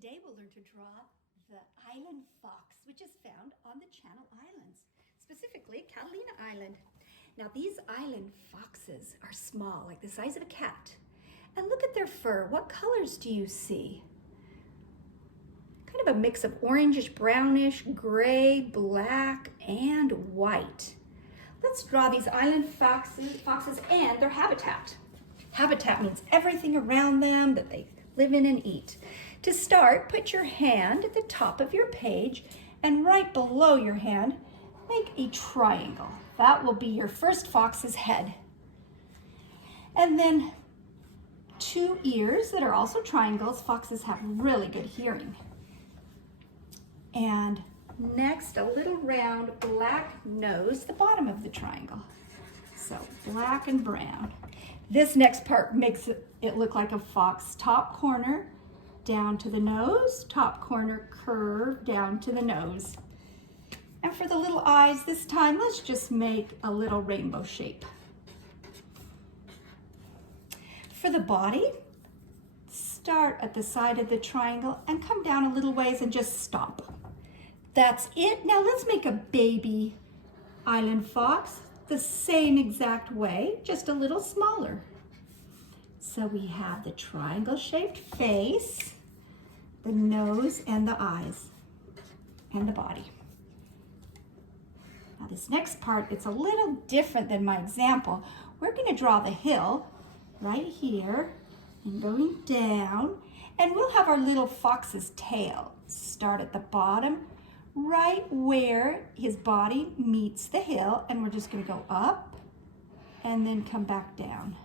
Today we'll learn to draw the island fox, which is found on the Channel Islands, specifically Catalina Island. Now these island foxes are small, like the size of a cat. And look at their fur. What colors do you see? Kind of a mix of orangish, brownish, gray, black, and white. Let's draw these island foxes and their habitat. Habitat means everything around them that they live in and eat. To start, put your hand at the top of your page, and right below your hand, make a triangle. That will be your first fox's head. And then 2 ears that are also triangles. Foxes have really good hearing. And next, a little round black nose, the bottom of the triangle. So black and brown. This next part makes it look like a fox. Top corner down to the nose, top corner curve down to the nose. And for the little eyes this time, let's just make a little rainbow shape. For the body, start at the side of the triangle and come down a little ways and just stop. That's it. Now let's make a baby island fox the same exact way, just a little smaller. So we have the triangle-shaped face, the nose, and the eyes, and the body. Now this next part, it's a little different than my example. We're going to draw the hill right here and going down, and we'll have our little fox's tail start at the bottom, right where his body meets the hill, and we're just going to go up and then come back down.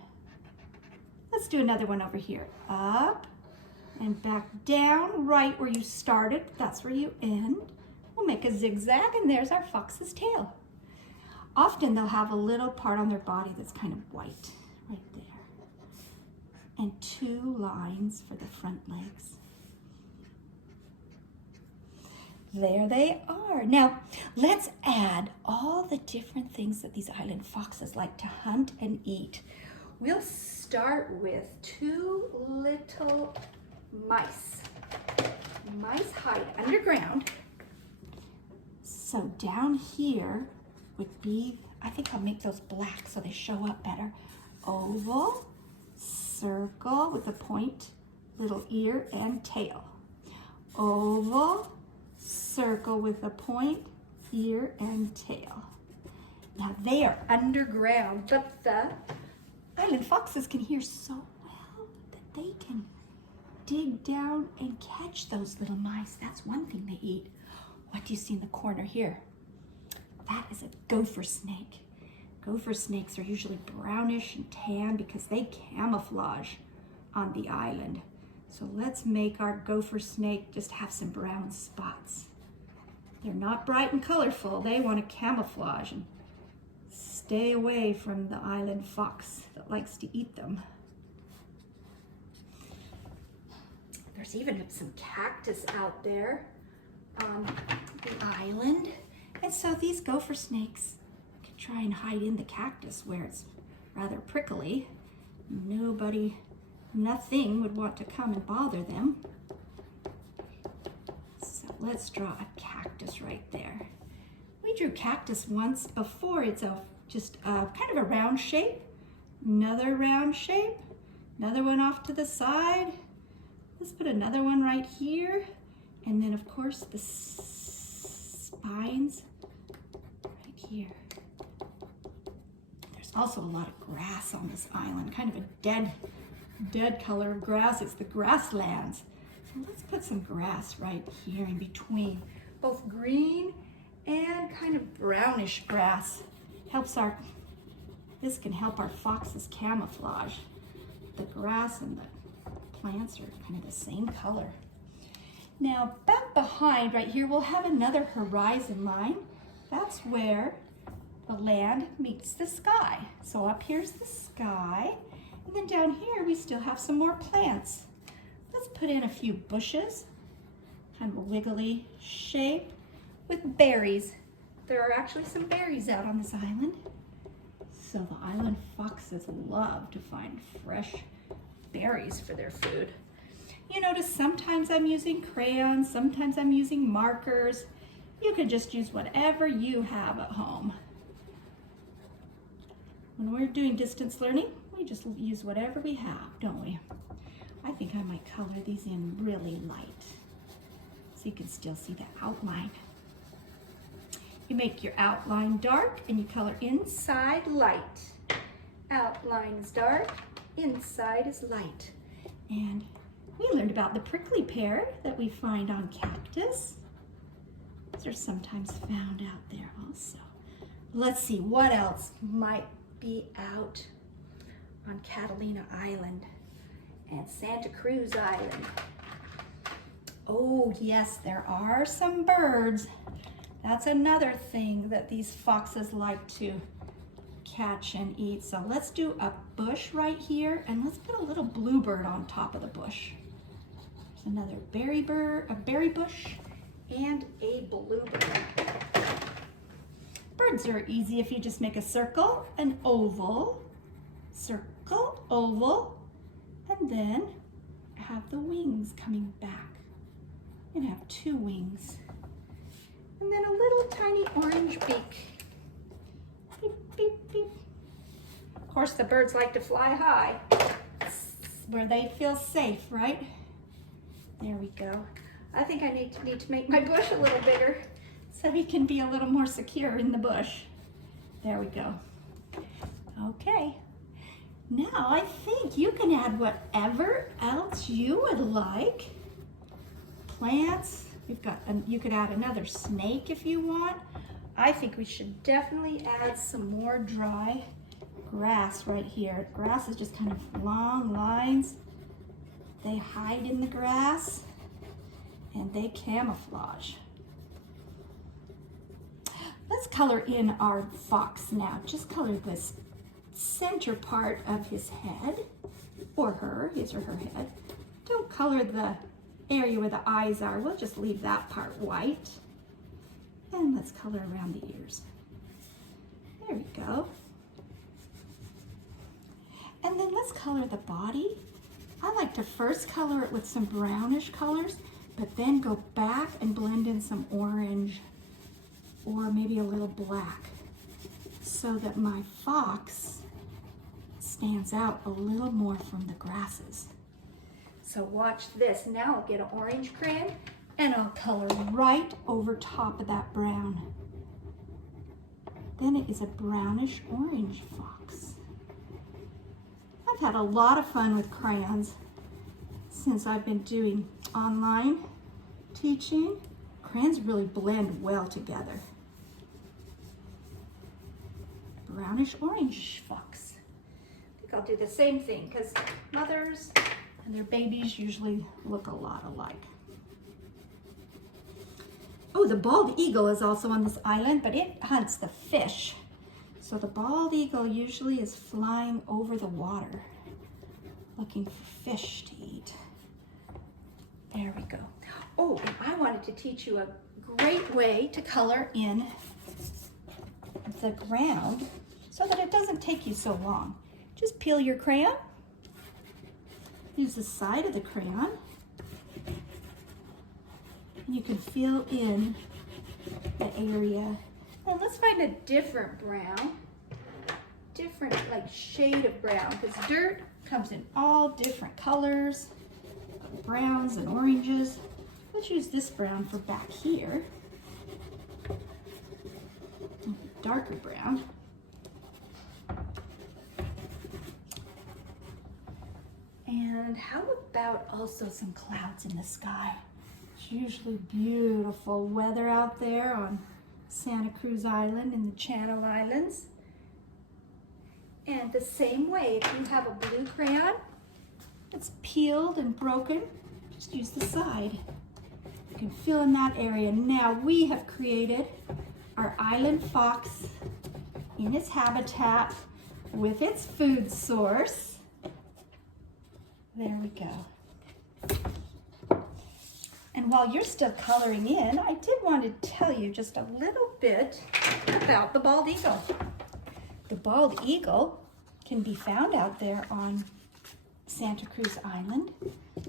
Let's do another one over here. Up and back down, right where you started. That's where you end. We'll make a zigzag, and there's our fox's tail. Often they'll have a little part on their body that's kind of white, right there. And 2 lines for the front legs. There they are. Now, let's add all the different things that these island foxes like to hunt and eat. We'll start with 2 little mice. Mice hide underground. So down here would be, I think I'll make those black so they show up better. Oval, circle with a point, little ear and tail. Oval, circle with a point, ear and tail. Now they are underground, but the island foxes can hear so well that they can dig down and catch those little mice. That's one thing they eat. What do you see in the corner here? That is a gopher snake. Gopher snakes are usually brownish and tan because they camouflage on the island. So let's make our gopher snake just have some brown spots. They're not bright and colorful. They want to camouflage and stay away from the island fox that likes to eat them. There's even some cactus out there on the island. And so these gopher snakes can try and hide in the cactus where it's rather prickly. Nothing would want to come and bother them. So let's draw a cactus right there. We drew cactus once before. It's just kind of a round shape. Another round shape. Another one off to the side. Let's put another one right here. And then of course the spines right here. There's also a lot of grass on this island, kind of a dead color of grass. It's the grasslands. So let's put some grass right here in between, both green and kind of brownish grass. This can help our foxes camouflage. The grass and the plants are kind of the same color. Now back behind right here, we'll have another horizon line. That's where the land meets the sky. So up here's the sky. And then down here, we still have some more plants. Let's put in a few bushes, kind of a wiggly shape with berries. There are actually some berries out on this island. So the island foxes love to find fresh berries for their food. You notice sometimes I'm using crayons, sometimes I'm using markers. You could just use whatever you have at home. When we're doing distance learning, we just use whatever we have, don't we? I think I might color these in really light so you can still see the outline. You make your outline dark and you color inside light. Outline is dark, inside is light. And we learned about the prickly pear that we find on cactus. These are sometimes found out there also. Let's see what else might be out on Catalina Island and Santa Cruz Island. Oh yes, there are some birds. That's another thing that these foxes like to catch and eat. So let's do a bush right here and let's put a little bluebird on top of the bush. There's another berry bush and a bluebird. Birds are easy if you just make a circle, an oval, circle, oval, and then have the wings coming back. And have two wings. And then a little tiny orange beak. Beep, beep, beep. Of course, the birds like to fly high, where they feel safe, right? There we go. I think I need to make my bush a little bigger so he can be a little more secure in the bush. There we go. Okay. Now I think you can add whatever else you would like. Plants. You could add another snake if you want. I think we should definitely add some more dry grass right here. Grass is just kind of long lines. They hide in the grass and they camouflage. Let's color in our fox now. Just color this center part of his head, or her, his or her head. Don't color the area where the eyes are. We'll just leave that part white. And let's color around the ears. There we go. And then let's color the body. I like to first color it with some brownish colors, but then go back and blend in some orange or maybe a little black so that my fox stands out a little more from the grasses. So watch this. Now I'll get an orange crayon and I'll color right over top of that brown. Then it is a brownish orange fox. I've had a lot of fun with crayons since I've been doing online teaching. Crayons really blend well together. Brownish orange fox. I think I'll do the same thing because mothers and their babies usually look a lot alike. Oh, the bald eagle is also on this island, but it hunts the fish. So the bald eagle usually is flying over the water, looking for fish to eat. There we go. Oh, and I wanted to teach you a great way to color in the ground so that it doesn't take you so long. Just peel your crayon. Use the side of the crayon. And you can fill in the area. And let's find a different brown, different like shade of brown, because dirt comes in all different colors, browns and oranges. Let's use this brown for back here. Darker brown. And how about also some clouds in the sky? It's usually beautiful weather out there on Santa Cruz Island and the Channel Islands. And the same way, if you have a blue crayon that's peeled and broken, just use the side. You can fill in that area. Now we have created our island fox in its habitat with its food source. There we go. And while you're still coloring in, I did want to tell you just a little bit about the bald eagle. The bald eagle can be found out there on Santa Cruz Island.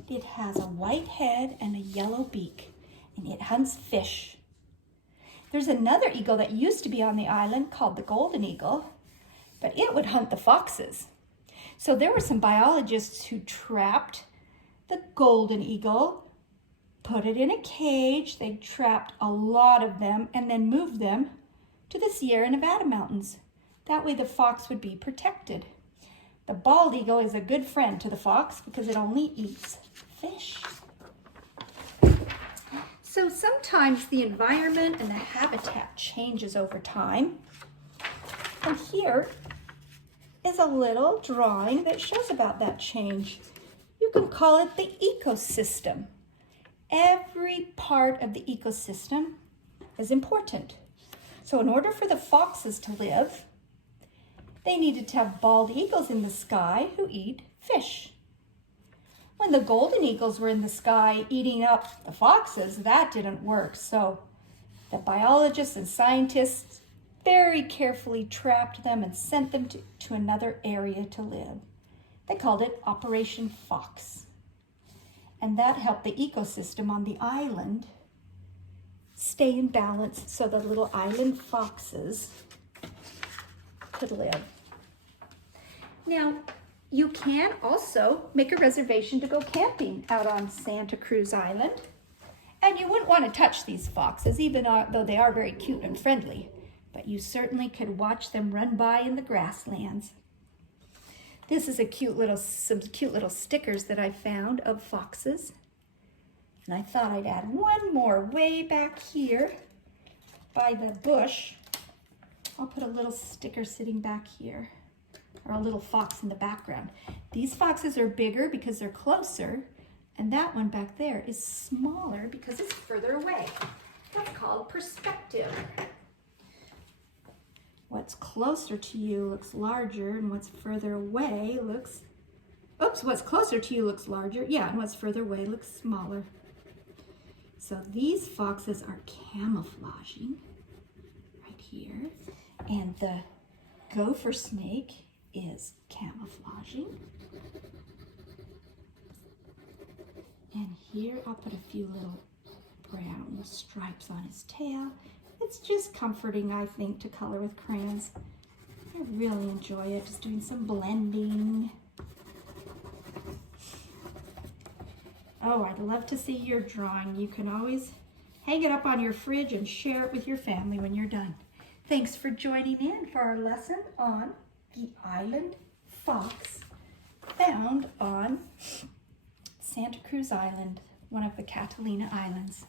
It has a white head and a yellow beak, and it hunts fish. There's another eagle that used to be on the island called the golden eagle, but it would hunt the foxes. So there were some biologists who trapped the golden eagle, put it in a cage, they trapped a lot of them, and then moved them to the Sierra Nevada mountains. That way the fox would be protected. The bald eagle is a good friend to the fox because it only eats fish. So sometimes the environment and the habitat changes over time. And here is a little drawing that shows about that change. You can call it the ecosystem. Every part of the ecosystem is important. So in order for the foxes to live, they needed to have bald eagles in the sky who eat fish. When the golden eagles were in the sky eating up the foxes, that didn't work. So the biologists and scientists very carefully trapped them and sent them to another area to live. They called it Operation Fox. And that helped the ecosystem on the island stay in balance so the little island foxes could live. Now, you can also make a reservation to go camping out on Santa Cruz Island. And you wouldn't want to touch these foxes, even though they are very cute and friendly. But you certainly could watch them run by in the grasslands. This is some cute little stickers that I found of foxes. And I thought I'd add one more way back here by the bush. I'll put a little sticker sitting back here, or a little fox in the background. These foxes are bigger because they're closer, and that one back there is smaller because it's further away. That's called perspective. What's closer to you looks larger, and what's further away looks, what's closer to you looks larger, yeah, and what's further away looks smaller. So these foxes are camouflaging right here, and the gopher snake is camouflaging. And here I'll put a few little brown stripes on his tail. It's just comforting, I think, to color with crayons. I really enjoy it, just doing some blending. Oh, I'd love to see your drawing. You can always hang it up on your fridge and share it with your family when you're done. Thanks for joining in for our lesson on the island fox found on Santa Cruz Island, one of the Catalina Islands.